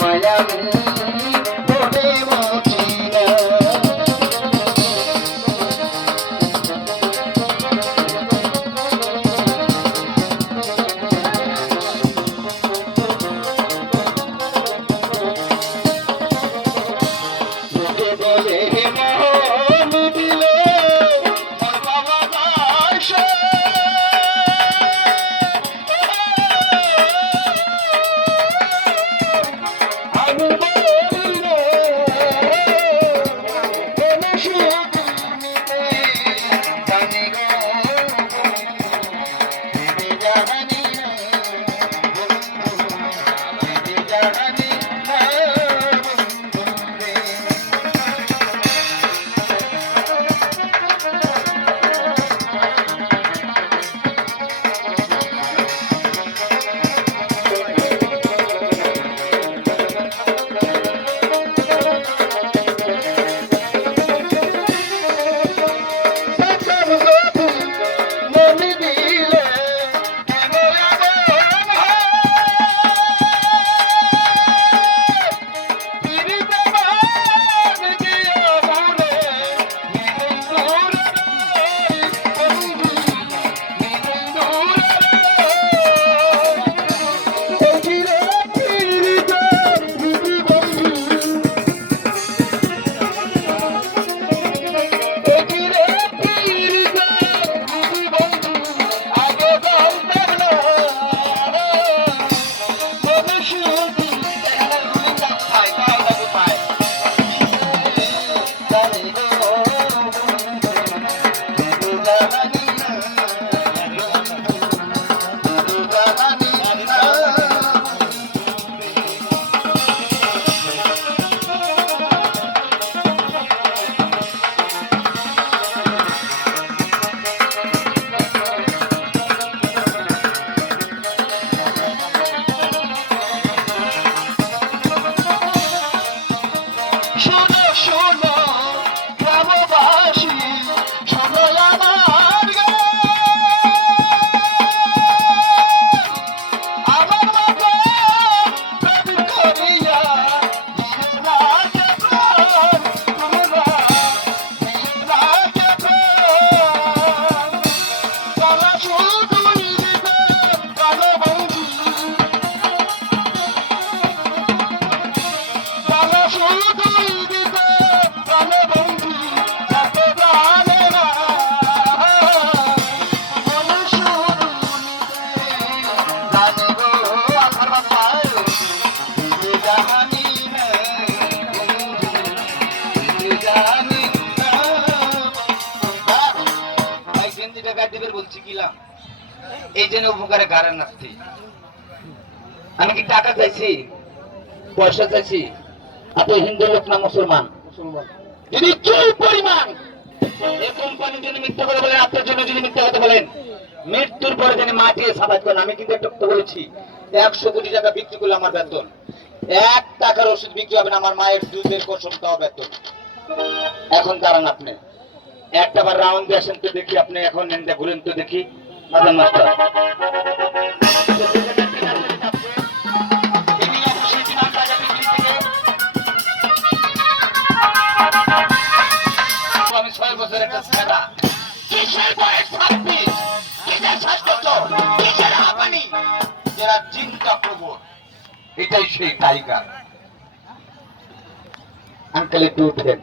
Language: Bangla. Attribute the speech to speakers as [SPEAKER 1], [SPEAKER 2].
[SPEAKER 1] கமலம் Shut কিলাম এই জন্য উপকারে আমি কি টাকা চাইছি? পয়সা চাইছি? আপনি হিন্দু লোক না মুসলমান? যদি কি পরিমাণ এই মিথ্যা কথা বলেন আপনার জন্য যদি মিথ্যা কথা বলেন মৃত্যুর পরে যেন মাটি সাবাদ করেন। আমি কিন্তু একটা বলেছি একশো কোটি টাকা বিক্রি করলে আমার বেতন। এক টাকার ওষুধ বিক্রি হবে না আমার মায়ের দুধের কসম দেওয়া বেতন। এখন দাঁড়ান আপনি। একটা বার রাউন্ড দিয়ে আসেন তো দেখি আপনি এখন নেন ঘুরেন তো দেখি। মাদান মাস্টার। চিন্তা এটাই সেই টাইগার আঙ্কেল একটু উঠেন